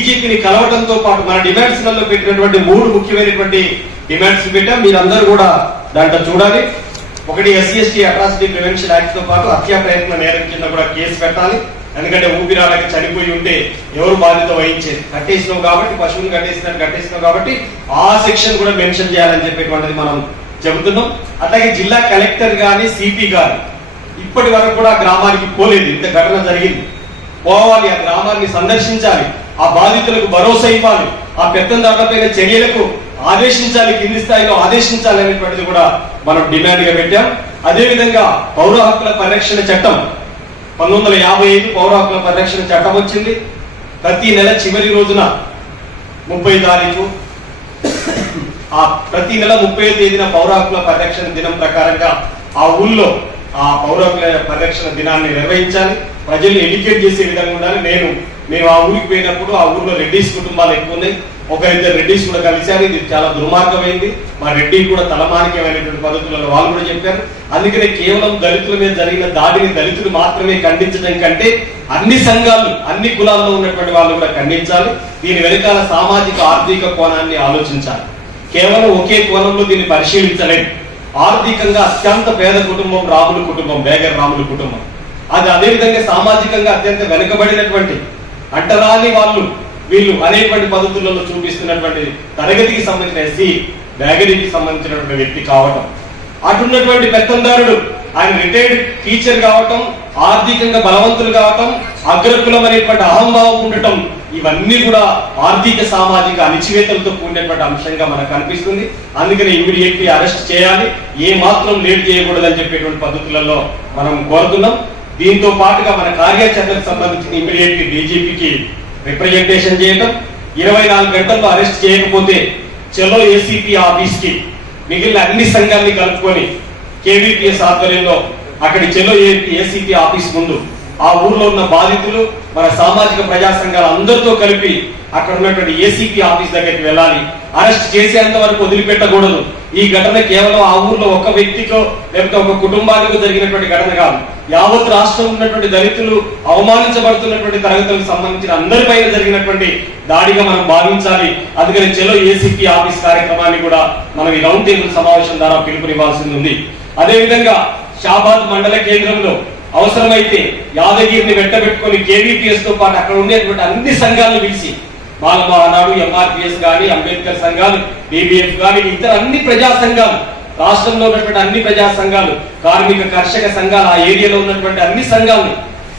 డీజీపీని కలవడంతో పాటు మన డిమాండ్స్ లలో పెట్టినటువంటి 3 ముఖ్యమైనటువంటి డిమాండ్స్ పెట్టాం. మీరందరూ కూడా దాంట్లో చూడాలి. ఒకటి SC/ST అట్రాసిటీ ప్రివెన్షన్ యాక్ట్ తో పాటు హత్యా ప్రయత్న నేరం కింద కూడా కేసు పెట్టాలి. ఎందుకంటే ఊపిరాలకి చనిపోయి ఉంటే ఎవరు బాధ్యత వహించేది? కట్టేసినావు కాబట్టి, పశువుని కట్టేసినావు కాబట్టి ఆ సెక్షన్ కూడా మెన్షన్ చేయాలని చెప్పేటువంటిది మనం చెబుతున్నాం. అట్లాగే జిల్లా కలెక్టర్ గాని సిపి గాని ఇప్పటి వరకు కూడా గ్రామానికి పోలేదు. ఇంత ఘటన జరిగింది, పోవాలి, ఆ గ్రామాన్ని సందర్శించాలి, ఆ బాధితులకు భరోసా ఇవ్వాలి, ఆ పెత్తందారులపైన చర్యలకు ఆదేశించాలి, కింది స్థాయిలో ఆదేశించాలి అనేటువంటిది కూడా మనం డిమాండ్ గా పెట్టాం. అదేవిధంగా పౌర హక్కుల పరిరక్షణ చట్టం 1955 పౌర హక్కుల పరిరక్షణ చట్టం వచ్చింది. ప్రతి నెల చివరి రోజున 30 తారీఖు ప్రతి నెల 30వ తేదీన పౌర హక్కుల పరిరక్షణ దినం ప్రకారంగా ఆ ఊళ్ళో ఆ పౌర హక్కుల పరిరక్షణ దినాన్ని నిర్వహించాలి. ప్రజల్ని ఎడ్యుకేట్ చేసే విధంగా ఉండాలి. మేము ఆ ఊరికి పోయినప్పుడు ఆ ఊర్లో రెడ్డిస్ కుటుంబాలు ఎక్కువ ఉన్నాయి. ఒకరిద్దరు రెడ్డిస్ కూడా కలిశారు. ఇది చాలా దుర్మార్గమైంది. మా రెడ్డి కూడా తలమానికమైనటువంటి పద్ధతులలో వాళ్ళు కూడా చెప్పారు. అందుకనే కేవలం దళితుల మీద జరిగిన దాడిని దళితులు మాత్రమే ఖండించడం కంటే అన్ని సంఘాలు, అన్ని కులాల్లో ఉన్నటువంటి వాళ్ళు కూడా ఖండించాలి. దీని వెనకాల సామాజిక ఆర్థిక కోణాన్ని ఆలోచించాలి. కేవలం ఒకే కోణంలో దీన్ని పరిశీలించలేదు. ఆర్థికంగా అత్యంత పేద కుటుంబం రాములు కుటుంబం, బేగర్ రాములు కుటుంబం. అది అదేవిధంగా సామాజికంగా అత్యంత వెనుకబడినటువంటి అంటరాని వాళ్ళు వీళ్ళు అనేటువంటి పద్ధతులలో చూపిస్తున్నటువంటి తరగతికి సంబంధించిన ఎస్సీ బేగరికి సంబంధించినటువంటి వ్యక్తి కావటం, అటున్నటువంటి పెత్తందారుడు ఆయన రిటైర్డ్ టీచర్ కావటం, ఆర్థికంగా బలవంతులు కావటం, అగ్రకులం అనేటువంటి అహంభావం ఉండటం, ఇవన్నీ కూడా ఆర్థిక సామాజిక అణిచివేతలతో కూడినటువంటి అంశంగా మనకు కనిపిస్తుంది. అందుకని ఇమ్మీడియట్లీ అరెస్ట్ చేయాలి, ఏ మాత్రం లేట్ చేయకూడదని చెప్పేటువంటి పద్ధతులలో మనం కోరుతున్నాం. దీంతో పాటుగా మన కార్యాచరణకు సంబంధించిన ఇమ్మీడియట్లీ డీజీపీకి రిప్రజెంటేషన్ చేయటం, 24 గంటల్లో అరెస్ట్ చేయకపోతే చలో ఏసీపీ ఆఫీస్ కి మిగిలిన అన్ని సంఘాన్ని కలుపుకొని కేవీపీఎస్ ఆధ్వర్యంలో అక్కడి చలో ఏసీపీ ఆఫీస్ ముందు ఆ ఊర్లో ఉన్న బాధితులు, మన సామాజిక ప్రజా సంఘాలు అందరితో కలిపి అక్కడ ఉన్నటువంటి ఏసీపీ ఆఫీస్ దగ్గరికి వెళ్ళాలి. అరెస్ట్ చేసేంత వరకు వదిలిపెట్టకూడదు. ఈ ఘటన కేవలం ఆ ఊర్లో ఒక వ్యక్తికో లేకపోతే ఒక కుటుంబానికో జరిగినటువంటి ఘటన కాదు. యావత్ రాష్ట్రం ఉన్నటువంటి దళితులు అవమానించబడుతున్నటువంటి తరగతులకు సంబంధించిన అందరిపైన జరిగినటువంటి దాడిగా మనం భావించాలి. అందుకని చలో ఏసీపీ ఆఫీస్ కార్యక్రమాన్ని కూడా మనం ఈ రౌండ్ టేబుల్ సమావేశం ద్వారా పిలుపునివ్వాల్సింది ఉంది. అదేవిధంగా షాబాద్ మండల కేంద్రంలో అవసరమైతే యాదగిరిని వెంటబెట్టుకుని కేవీపీఎస్ తో పాటు అక్కడ ఉండేటువంటి అన్ని సంఘాలను పిలిచి బాలమహానాడు, ఎంఆర్పీఎస్ గాని, అంబేద్కర్ సంఘాలు, బీబీఎఫ్ గాని, ఇతర అన్ని ప్రజా సంఘాలు, రాష్ట్రంలో ఉన్నటువంటి అన్ని ప్రజా సంఘాలు, కార్మిక కర్షక సంఘాలు, ఆ ఏరియాలో ఉన్నటువంటి అన్ని సంఘాలను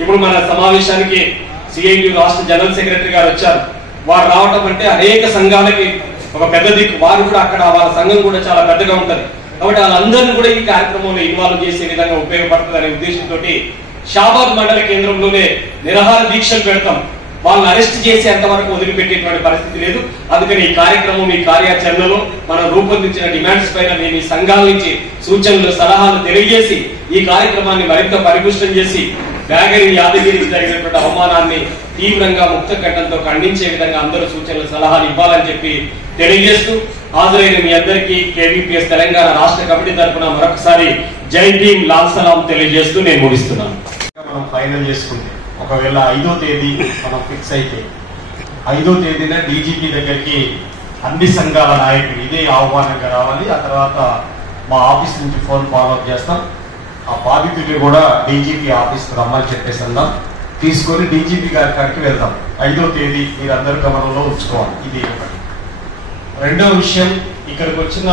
ఇప్పుడు మన సమావేశానికి సిఐటి రాష్ట్ర జనరల్ సెక్రటరీ గారు వచ్చారు. వారు రావటం అంటే అనేక సంఘాలకి ఒక పెద్ద దిక్కు. వారు కూడా అక్కడ వాళ్ళ సంఘం కూడా చాలా పెద్దగా ఉంటది కాబట్టి వాళ్ళందరినీ కూడా ఈ కార్యక్రమంలో ఇన్వాల్వ్ చేసే విధంగా ఉపయోగపడుతుంది అనే ఉద్దేశంతో షాబాద్ మండల కేంద్రంలోనే నిరాహార దీక్షలు పెడతాం. వాళ్ళని అరెస్ట్ చేసేంత వరకు వదిలిపెట్టేటువంటి పరిస్థితి లేదు. అందుకని ఈ కార్యక్రమం, ఈ కార్యాచరణలో మనం రూపొందించిన డిమాండ్స్ పైన మేము ఈ సంఘాల నుంచి సూచనలు, సలహాలు తెలియజేసి ఈ కార్యక్రమాన్ని మరింత పరిపుష్టం చేసి బేగరి యాదగిరికి జరిగినటువంటి అవమానాన్ని తీవ్రంగా ముక్త కంఠంతో ఖండించే విధంగా అందరూ సూచనలు, సలహాలు ఇవ్వాలని చెప్పి తెలియజేస్తూ హాజరైన మీ అందరికీ కేవీపీఎస్ తెలంగాణ రాష్ట్ర కమిటీ తరఫున మరొకసారి జై భీమ్, లాల్ సలాం తెలియజేస్తూ నేను ముగిస్తున్నాను. మనం ఫైనల్ చేసుకుంటే ఒకవేళ 5వ తేదీ మనం ఫిక్స్ అయితే 5వ తేదీన డీజీపీ దగ్గరికి అన్ని సంఘాల నాయకులు ఇదే ఆహ్వానంగా రావాలి. ఆ తర్వాత మా ఆఫీస్ నుంచి ఫోన్ ఫాలోఅప్ చేస్తాం. ఆ బాధితులు కూడా డీజీపీ ఆఫీస్ రమ్మని చెప్పేసి అందాం. తీసుకొని డీజీపీ గారి కాడికి వెళ్దాం. 5వ తేదీ మీరందరూ గమనంలో ఉంచుకోవాలి. ఇది ఒకటి. రెండవ విషయం, ఇక్కడికి వచ్చిన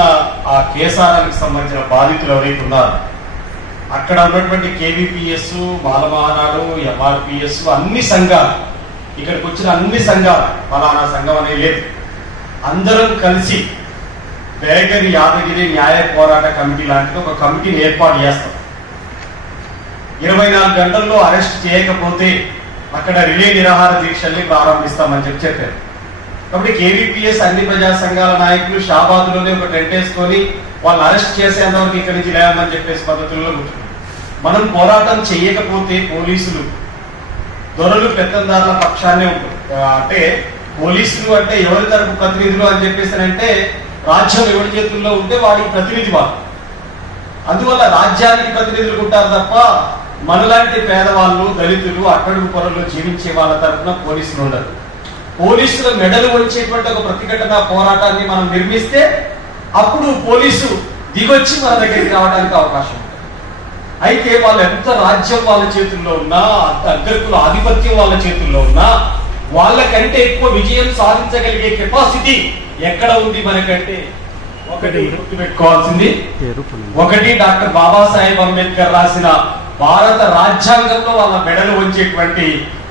ఆ కేసారానికి సంబంధించిన బాధితులు ఎవరైతే ఉన్నారో అక్కడ ఉన్నటువంటి కేవీపీఎస్, బాలమహానాడు, ఎంఆర్పీఎస్ అన్ని సంఘాలు, ఇక్కడికి వచ్చిన అన్ని సంఘాలు, ఫలానా సంఘం అనేది లేదు, అందరం కలిసి బేగరి యాదగిరి న్యాయ పోరాట కమిటీ లాంటిది ఒక కమిటీని ఏర్పాటు చేస్తాం. 24 గంటల్లో అరెస్ట్ చేయకపోతే అక్కడ రిలే నిరాహార దీక్షల్ని ప్రారంభిస్తామని చెప్పారు. కాబట్టి కేవీపీఎస్, అన్ని ప్రజా సంఘాల నాయకులు షాబాద్ లోనే ఒక టెంట్ వేసుకొని వాళ్ళు అరెస్ట్ చేసేంతవరకు ఇక్కడి నుంచి లేవమని చెప్పేసి పద్ధతుల్లో ఉంటుంది. మనం పోరాటం చేయకపోతే పోలీసులు, దొరలు, పెత్తందారుల పక్షాన్నే ఉంటుంది. అంటే పోలీసులు అంటే ఎవరి తరపు ప్రతినిధులు అని చెప్పేసి అంటే రాజ్యం ఎవరి చేతుల్లో ఉంటే వాడికి ప్రతినిధి వాళ్ళు. అందువల్ల రాజ్యానికి ప్రతినిధులు ఉంటారు తప్ప మనలాంటి పేదవాళ్ళు, దళితులు, అట్టడుగు పొరల్లో జీవించే వాళ్ళ తరఫున పోలీసులు ఉండరు. పోలీసుల మెడలు వంచేటువంటి ఒక ప్రతిఘటన పోరాటాన్ని మనం నిర్మిస్తే అప్పుడు పోలీసు దిగొచ్చి మన దగ్గరికి రావడానికి అవకాశం ఉంటుంది. అయితే వాళ్ళు ఎంత రాజ్యం వాళ్ళ చేతుల్లో ఉన్నా, అగ్రకుల ఆధిపత్యం వాళ్ళ చేతుల్లో ఉన్నా, వాళ్ళకంటే ఎక్కువ విజయం సాధించగలిగే కెపాసిటీ ఎక్కడ ఉంది మనకంటే ఒకటి గుర్తుపెట్టుకోవాల్సింది, ఒకటి డాక్టర్ బాబాసాహెబ్ అంబేద్కర్ రాసిన భారత రాజ్యాంగంలో వాళ్ళ మెడలు వంచేటువంటి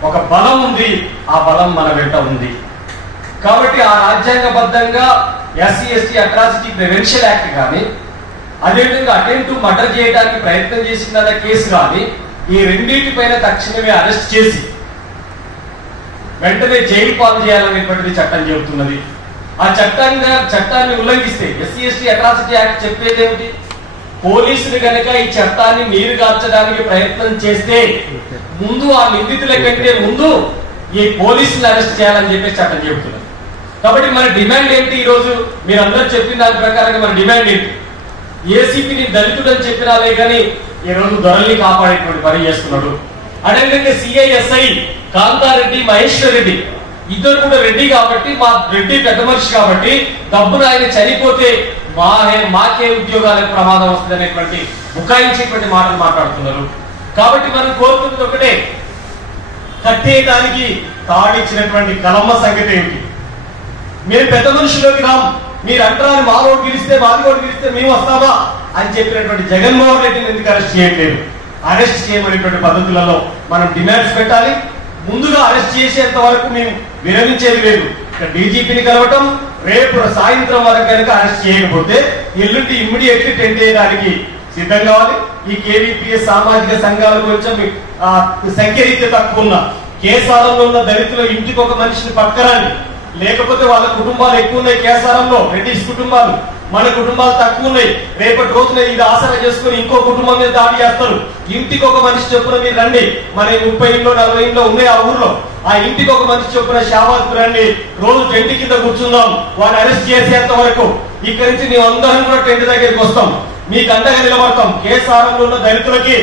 ఒక బలం ఉంది. ఆ బలం మన వెంట ఉంది. కాబట్టి ఆ రాజ్యాంగబద్ధంగా SC ST atrocity prevention act కానీ, అదేవిధంగా అటెంప్ట్ టు మర్డర్ చేయడానికి ప్రయత్నం చేసిందన్న కేసు కానీ, ఈ రెండింటిపైన తక్షణమే అరెస్ట్ చేసి వెంటనే జైలు పాలు చేయాలనేటువంటిది చట్టం చెబుతున్నది. ఆ చట్టాన్ని ఉల్లంఘిస్తే ఎస్సీ ఎస్టీ అట్రాసిటీ యాక్ట్ చెప్పేది ఏమిటి? పోలీసులు గనక ఈ చట్టాన్ని నీరుగార్చడానికి ప్రయత్నం చేస్తే ముందు ఆ నిందితుల కంటే ముందు ఈ పోలీసులు అరెస్ట్ చేయాలని చెప్పేసి చట్టం చెబుతున్నది. కాబట్టి మన డిమాండ్ ఏంటి? ఈ రోజు మీరందరూ చెప్పిన దాని ప్రకారంగా మన డిమాండ్ ఏంటి? ఏసీపీని దళితుడని చెప్పినాలే కానీ ఈ రోజు దొరల్ని కాపాడేటువంటి పని చేస్తున్నాడు. అదేవిధంగా సిఐఎస్ఐ కాంతారెడ్డి, మహేశ్వర్ రెడ్డి ఇద్దరు కూడా రెడ్డి కాబట్టి, మా రెడ్డి పెద్ద మనిషి కాబట్టి డబ్బును ఆయన చనిపోతే మాకే ఉద్యోగాలకు ప్రమాదం వస్తుంది అనేటువంటి బుకాయించేటువంటి మాటలు మాట్లాడుతున్నారు. కాబట్టి మనం కోరుతున్నది ఒకటే, కట్టేయడానికి తాడిచ్చినటువంటి కలమ్మ సంగతి ఏమిటి? మేము పెద్ద మనుషులోకి రాం, మీరు అంటారని మా రోడ్డు గెలిస్తే మాది రోడ్డు గెలిస్తే మేము వస్తామా అని చెప్పినటువంటి జగన్మోహన్ రెడ్డిని ఎందుకు అరెస్ట్ చేయట్లేదు? అరెస్ట్ చేయమనేటువంటి పద్ధతులలో మనం డిమాండ్స్ పెట్టాలి. ముందుగా అరెస్ట్ చేసేంత వరకు మేము విరమించేది లేదు. డీజీపీని కలవటం, రేపు సాయంత్రం వరకు కనుక అరెస్ట్ చేయకపోతే ఎల్లుండి ఇమ్మీడియట్లీ టెంట్ చేయడానికి సిద్ధం కావాలి. ఈ కేవీపీఎస్ సామాజిక సంఘాలు కొంచెం సంఖ్యరీత్య తక్కువ ఉన్న కేసారంలో ఉన్న దళితుల ఇంటికి ఒక మనిషిని పక్కరాని, లేకపోతే వాళ్ళ కుటుంబాలు ఎక్కువ ఉన్నాయి కేసారంలో, రెడ్డిస్ కుటుంబాలు, మన కుటుంబాలు తక్కువ ఉన్నాయి. రేపటి రోజున ఇది ఆసరా చేసుకుని ఇంకో కుటుంబం మీద దాడి చేస్తారు. ఇంటికి ఒక మనిషి చొప్పున మీరు రండి, మన 30 ఇంట్లో 40 ఇంట్లో ఉన్నాయి ఆ ఊర్లో, ఆ ఇంటికి ఒక మనిషి చొప్పున షాబాద్కు రండి, రోజు టెంట్ కింద కూర్చుందాం. వాడిని అరెస్ట్ చేసేంత వరకు ఇక్కడి నుంచి మేము అందరం కూడా టెంట్ దగ్గరికి వస్తాం, మీకు అండగా నిలబడతాం. కేసారంలో ఉన్న దళితులకి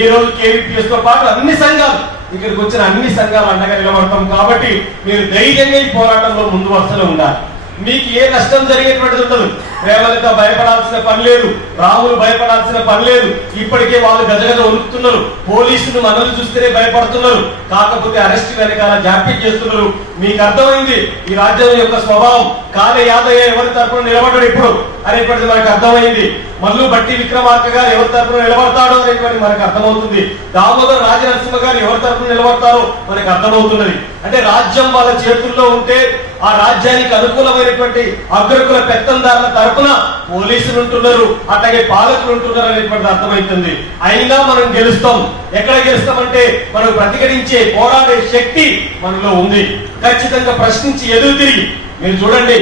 ఈ రోజు కేవీపీఎస్ తో పాటు అన్ని సంఘాలు, ఇక్కడికి వచ్చిన అన్ని సంఘాలు అండగా నిలబడతాం. కాబట్టి మీరు ధైర్యంగా ఈ పోరాటంలో ముందు వరుసలో ఉండాలి. మీకు ఏ నష్టం జరిగేటువంటిది ఉండదు. ప్రేమలతో భయపడాల్సిన పని లేదు, రాములు భయపడాల్సిన పని లేదు. ఇప్పటికే వాళ్ళు గజగజ వణుకుతున్నారు. పోలీసులు మనల్ని చూస్తేనే భయపడుతున్నారు, కాకపోతే అరెస్ట్ వెనకాల జాప్యం చేస్తున్నారు. మీకు అర్థమైంది ఈ రాజ్యం యొక్క స్వభావం. కాలే యాదయ్య ఎవరి తరఫున నిలబడ్డాడు ఇప్పుడు అనేటువంటిది మనకు అర్థమైంది. మల్లు బట్టి విక్రమార్క గారు ఎవరి తరఫున నిలబడతాడో అనేటువంటి మనకు అర్థమవుతుంది. దామోదర్ రాజనరసింహ గారు ఎవరి తరఫున నిలబడతారో మనకు అర్థమవుతున్నది. అంటే రాజ్యం వాళ్ళ చేతుల్లో ఉంటే ఆ రాజ్యానికి అనుకూలమైనటువంటి అగ్రకుల పెత్తందారుల తరఫున పోలీసులు ఉంటున్నారు, అట్లాగే పాలకులు ఉంటున్నారు అనేటువంటిది అర్థమవుతుంది. అయినా మనం గెలుస్తాం. ఎక్కడ గెలుస్తామంటే మనం ప్రతిఘటించే పోరాడే శక్తి మనలో ఉంది. ఖచ్చితంగా ప్రశ్నించి ఎదురు తిరిగి మీరు చూడండి,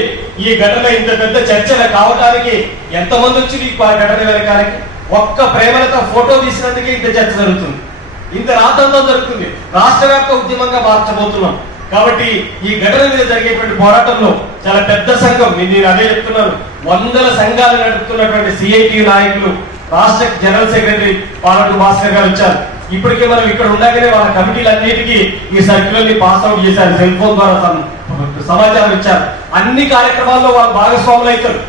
ఈ ఘటన ఇంత పెద్ద చర్చలు కావడానికి ఎంతమంది వచ్చి ఈ ఘటన వెనకాలకి ఒక్క ప్రేమలతో ఫోటో తీసినందుకే ఇంత చర్చ జరుగుతుంది, ఇంత రాద్ధాంతం జరుగుతుంది. రాష్ట్ర వ్యాప్త ఉద్యమంగా మార్చబోతున్నాం. కాబట్టి ఈ ఘటన మీద జరిగేటువంటి పోరాటంలో చాలా పెద్ద సంఘం, నేను అదే చెప్తున్నాను, 100 సంఘాలు నడుపుతున్నటువంటి సిఐటి నాయకులు, రాష్ట్ర జనరల్ సెక్రటరీ పాలడు భాస్కర్ గారు వచ్చారు. ఇప్పటికే మనం ఇక్కడ ఉండగానే వాళ్ళ కమిటీలన్నిటికీ ఈ సర్క్యులర్ ని పాస్ అవుట్ చేశారు, సెల్ ఫోన్ ద్వారా సమాచారం ఇచ్చారు. అన్ని కార్యక్రమాల్లో వాళ్ళు భాగస్వాములు అవుతారు.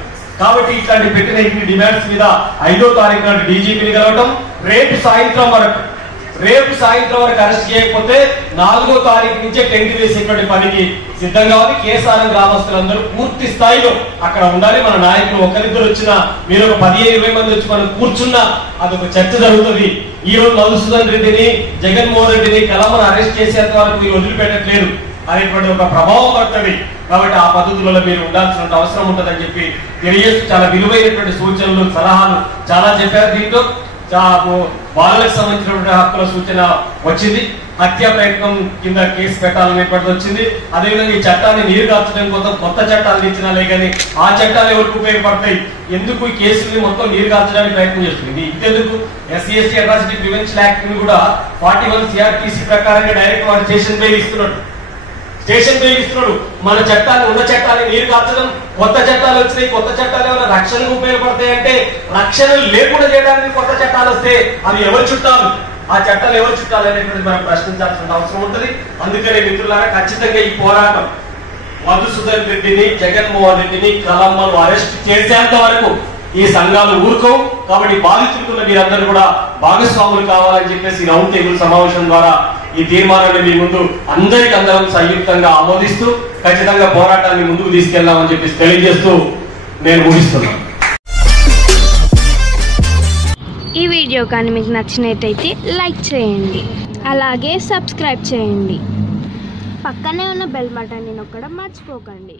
కాబట్టి ఇట్లాంటి పెట్టిన ఇన్ని డిమాండ్స్ మీద 5వ తారీఖు నాడు డీజీపీని కలవటం, రేపు సాయంత్రం వరకు అరెస్ట్ చేయకపోతే 4వ తారీఖు నుంచే టెంట్ వేసేటువంటి పనికి సిద్ధం కావాలి. కేసారం గ్రామస్తులందరూ పూర్తి స్థాయిలో అక్కడ ఉండాలి. మన నాయకులు ఒకరిద్దరు వచ్చినా, మీరు ఒక 15-20 మంది వచ్చి మనం కూర్చున్నా అదొక చర్చ జరుగుతుంది. ఈ రోజు మధుసూదన్ రెడ్డిని, జగన్మోహన్ రెడ్డిని కలమను అరెస్ట్ చేసేంత వరకు మీరు వదిలిపెట్టట్లేదు అనేటువంటి ఒక ప్రభావం పడుతుంది. కాబట్టి ఆ పద్ధతులలో మీరు ఉండాల్సిన అవసరం ఉంటుందని చెప్పి తెలియజేస్తూ చాలా విలువైనటువంటి సూచనలు, సలహాలు చాలా చెప్పారు. దీంట్లో బాలలకు సంబంధించినటువంటి హక్కుల సూచన వచ్చింది. హత్య ప్రయత్నం కింద కేసు పెట్టాలనేటువంటిది వచ్చింది. అదేవిధంగా ఈ చట్టాన్ని నీరుగార్చడం కోసం కొత్త చట్టాలు ఇచ్చినాలే కానీ ఆ చట్టాలు ఎవరికి ఉపయోగపడతాయి? ఎందుకు ఈ కేసుని మొత్తం నీరుగార్చడానికి ప్రయత్నం చేస్తుంది? ఇంతెందుకు SC ST atrocity prevention act ని కూడా 41 CRPC ప్రకారంగా డైరెక్ట్ వాడు స్టేషన్ బెయిల్ ఇస్తున్నాడు. మన చట్టాలు, ఉన్న చట్టాన్ని నీరు కార్చడం, కొత్త చట్టాలు వచ్చినాయి. కొత్త చట్టాలు ఏమైనా రక్షణకు ఉపయోగపడతాయి అంటే, రక్షణ లేకుండా చేయడానికి కొత్త చట్టాలు వస్తే అవి ఎవరు చుట్టాలు, ఆ చట్టాలు ఎవరు చుట్టాలు అనేటువంటి మనం ప్రశ్నించాల్సిన అవసరం ఉంటుంది. అందుకనే మిత్రులారా, ఖచ్చితంగా ఈ పోరాటం మధుసూదన్ రెడ్డిని, జగన్మోహన్ రెడ్డిని, కలమ్మను అరెస్ట్ చేసేంత వరకు ఈ సంఘాలు ఊరుకోవు. కాబట్టి బాధితులున్న మీరందరూ కూడా భాగస్వాములు కావాలని చెప్పేసి రౌండ్ టేబుల్ సమావేశం ద్వారా ఈ తీర్మానాన్ని మీ ముందు అందరం సంయుక్తంగా ఆమోదిస్తూ ఖచ్చితంగా పోరాటాన్ని ముందుకు తీసుకెళ్దామని చెప్పేసి తెలియజేస్తూ నేను ముగిస్తున్నాను. ఈ వీడియో కానీ మీకు నచ్చినట్టయితే లైక్ చేయండి, అలాగే సబ్స్క్రైబ్ చేయండి. పక్కనే ఉన్న బెల్ బటన్ని నొక్కడం మర్చిపోకండి.